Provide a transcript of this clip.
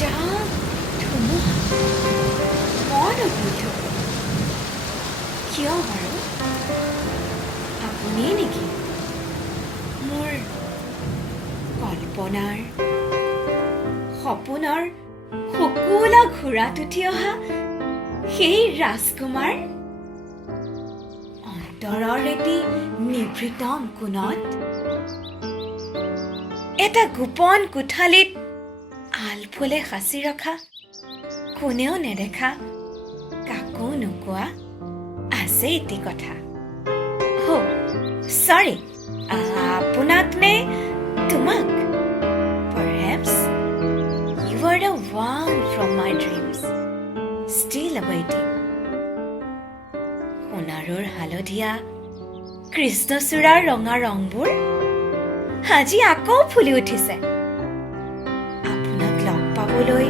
যাক ধুমুহা মন অবৈধ কিয় বাৰু আপুনিয়ে নেকি মোৰ কল্পনাৰ সপোনৰ সকলোলা ঘোঁৰাত উঠি অহা সেই ৰাজকুমাৰ অন্তৰৰ এটি নিভৃতম কোণত এটা গোপন কোঠালিত আলফুলে সাঁচি ৰখা কোনেও নেদেখা কাকো নোকোৱা আছে এটি কথা চৰি আপোনাক নে তোমাক perhaps you are the one from my dreams still awaiting সোণাৰুৰ হালধীয়া কৃষ্ণচূড়াৰ ৰঙা ৰংবোৰ আজি আকৌ ফুলি উঠিছে আপোনাক লগ পাবলৈ